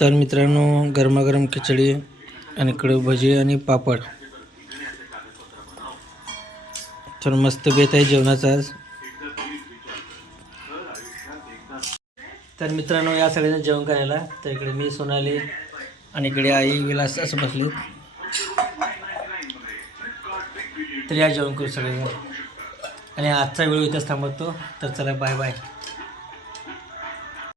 तर मित्रांनो, गरमागरम खिचडी आणि इकडे भजी आणि पापड. तर मस्त बेत आहे जेवणाचा आज. तर मित्रांनो, या सगळ्यांना जेवण करायला. तर इकडे मी, सोनाली आणि इकडे आई विलास असं बसले. तर या जेवण करू सगळेजण. आणि आजचा व्हिडिओ इथंच थांबवतो. तर चला, बाय बाय.